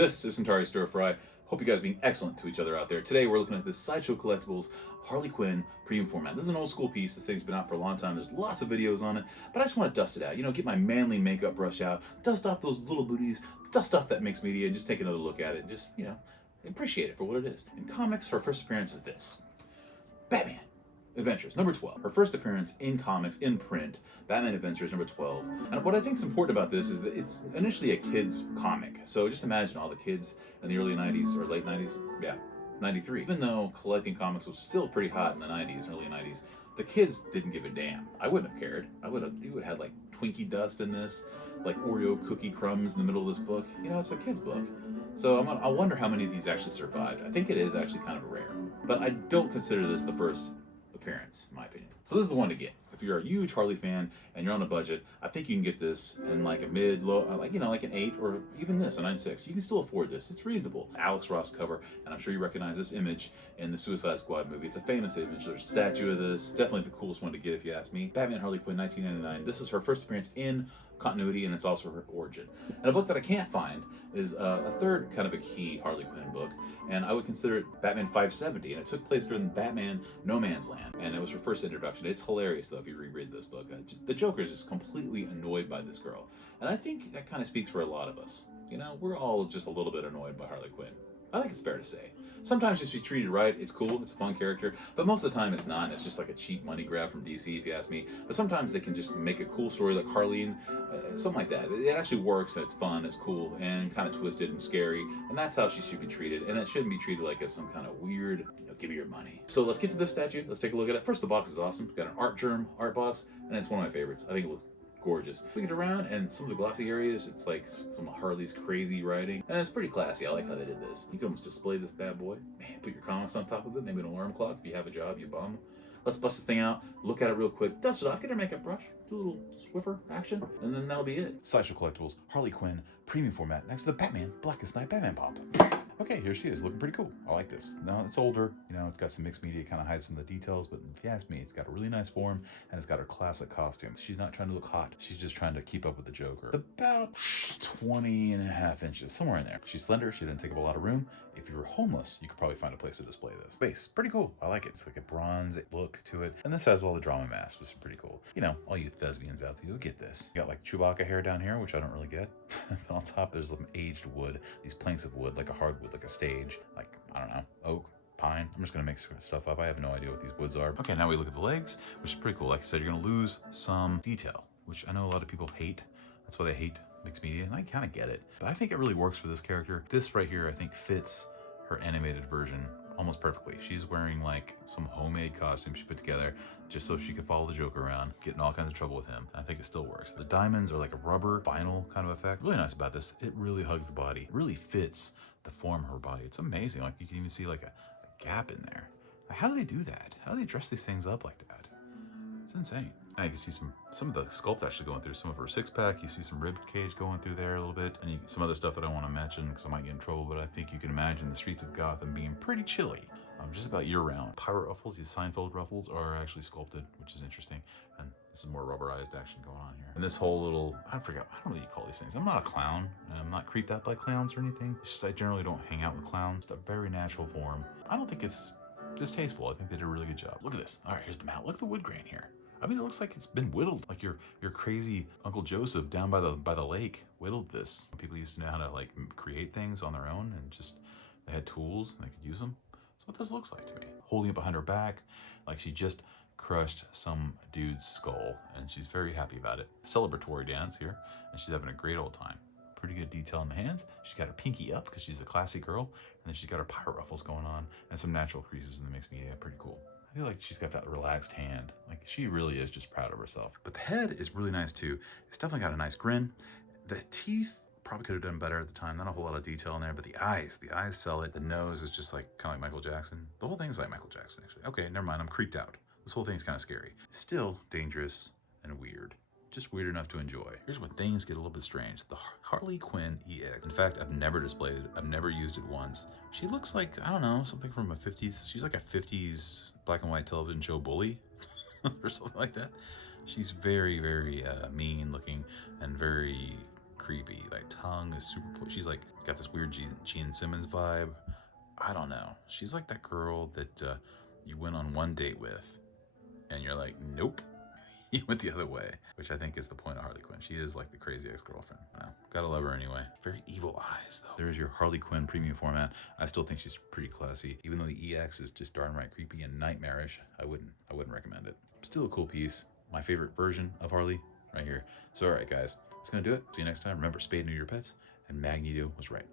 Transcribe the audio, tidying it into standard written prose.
This is Centauri Stir Fry. Hope you guys are being excellent to each other out there. Today we're looking at this Sideshow Collectibles Harley Quinn premium format. This is an old school piece. This thing's been out for a long time. There's lots of videos on it, but I just want to dust it out. You know, get my manly makeup brush out, dust off those little booties, dust off that mixed media, and just take another look at it and just, you know, appreciate it for what it is. In comics, her first appearance is this. Batman Adventures, number 12. Her first appearance in comics, in print, Batman Adventures, number 12. And what I think is important about this is that it's initially a kid's comic. So just imagine all the kids in the early 90s, or late 90s, yeah, 93. Even though collecting comics was still pretty hot in the 90s, early 90s, the kids didn't give a damn. I wouldn't have cared. You would have had like Twinkie dust in this, like Oreo cookie crumbs in the middle of this book. You know, it's a kid's book. So I wonder how many of these actually survived. I think it is actually kind of rare. But I don't consider this the first appearance, in my opinion. So this is the one to get. If you're a huge Harley fan and you're on a budget, I think you can get this in like a mid-low, like, you know, like an 8 or even this, a 9.6. You can still afford this. It's reasonable. Alex Ross cover, and I'm sure you recognize this image in the Suicide Squad movie. It's a famous image. There's a statue of this. Definitely the coolest one to get if you ask me. Batman Harley Quinn, 1999. This is her first appearance in continuity, and it's also her origin. And a book that I can't find is a third kind of a key Harley Quinn book, and I would consider it Batman 570, and it took place during Batman No Man's Land, and it was her first introduction. It's hilarious though if you reread this book. The Joker is just completely annoyed by this girl, and I think that kind of speaks for a lot of us. You know, we're all just a little bit annoyed by Harley Quinn. I think it's fair to say. Sometimes if she's treated right, it's cool, it's a fun character, but most of the time it's not, and it's just like a cheap money grab from DC, if you ask me. But sometimes they can just make a cool story like Harley and something like that. It actually works, and it's fun, it's cool, and kind of twisted and scary, and that's how she should be treated, and it shouldn't be treated like as some kind of weird, you know, give me your money. So let's get to this statue, let's take a look at it. First, the box is awesome. It's got an art box, and it's one of my favorites. I think it looks gorgeous. Look at it around, and some of the glossy areas, it's like some of Harley's crazy writing, and it's pretty classy. I like how they did this. You can almost display this bad boy. Man, put your comics on top of it, maybe an alarm clock if you have a job, you bum. Let's bust this thing out, look at it real quick, dust it off, get her makeup brush, do a little Swiffer action, and then that'll be it. Sideshow Collectibles, Harley Quinn, premium format, next to the Batman Blackest Night Batman Pop. Okay, here she is, looking pretty cool. I like this. Now, it's older, you know, it's got some mixed media, kind of hides some of the details, but if you ask me, it's got a really nice form, and it's got her classic costume. She's not trying to look hot, she's just trying to keep up with the Joker. It's about 20.5 inches, somewhere in there. She's slender, she doesn't take up a lot of room. If you were homeless, you could probably find a place to display this. Base, pretty cool. I like it. It's like a bronze look to it. And this has all the drama masks, which is pretty cool. You know, all you thespians out there, you'll get this. You got like Chewbacca hair down here, which I don't really get. But on top, there's some aged wood, these planks of wood, like a hardwood, like a stage, like, I don't know, oak, pine. I'm just gonna mix stuff up. I have no idea what these woods are. Okay, now we look at the legs, which is pretty cool. Like I said, you're gonna lose some detail, which I know a lot of people hate. That's why they hate mixed media, and I kind of get it. But I think it really works for this character. This right here, I think, fits her animated version almost perfectly. She's wearing like some homemade costume she put together just so she could follow the Joker around, get in all kinds of trouble with him. I think it still works. The diamonds are like a rubber vinyl kind of effect. Really nice about this. It really hugs the body. It really fits the form of her body. It's amazing. Like you can even see like a gap in there. Like, how do they do that? How do they dress these things up like that? It's insane. Now you can see some of the sculpt actually going through some of her six-pack. You see some rib cage going through there a little bit, and some other stuff that I want to mention because I might get in trouble, but I think you can imagine the streets of Gotham being pretty chilly just about year-round. Pirate ruffles, these Seinfeld ruffles, are actually sculpted, which is interesting, and this is more rubberized action going on here. And this whole little, I don't know what you call these things. I'm not a clown, and I'm not creeped out by clowns or anything. It's just I generally don't hang out with clowns. It's a very natural form. I don't think it's distasteful. I think they did a really good job. Look at this. All right, here's the mount. Look at the wood grain here. I mean, it looks like it's been whittled, like your crazy Uncle Joseph down by the lake whittled this. People used to know how to like create things on their own, and just they had tools and they could use them. That's what this looks like to me. Holding it behind her back, like she just crushed some dude's skull, and she's very happy about it. Celebratory dance here, and she's having a great old time. Pretty good detail in the hands. She's got her pinky up because she's a classy girl, and then she's got her pirate ruffles going on, and some natural creases in the mixed media. Pretty cool. I feel like she's got that relaxed hand. Like she really is just proud of herself. But the head is really nice too. It's definitely got a nice grin. The teeth probably could have done better at the time. Not a whole lot of detail in there, but the eyes sell it. The nose is just like kind of like Michael Jackson. The whole thing's like Michael Jackson actually. Okay, never mind, I'm creeped out. This whole thing's kind of scary. Still dangerous and weird. Just weird enough to enjoy. Here's where things get a little bit strange. The Harley Quinn EX. In fact, I've never displayed it. I've never used it once. She looks like, I don't know, something from a 50s. She's like a 50s black and white television show bully or something like that. She's very, very mean looking and very creepy. Like tongue is super. She's like got this weird Gene Simmons vibe. I don't know. She's like that girl that you went on one date with, and you're like, nope. You went the other way, which I think is the point of Harley Quinn. She is like the crazy ex-girlfriend. No, gotta love her anyway. Very evil eyes, though. There's your Harley Quinn premium format. I still think she's pretty classy, even though the EX is just darn right creepy and nightmarish. I wouldn't recommend it. Still a cool piece. My favorite version of Harley, right here. So, all right, guys, that's gonna do it. See you next time. Remember, spay and neuter your pets, and Magneto was right.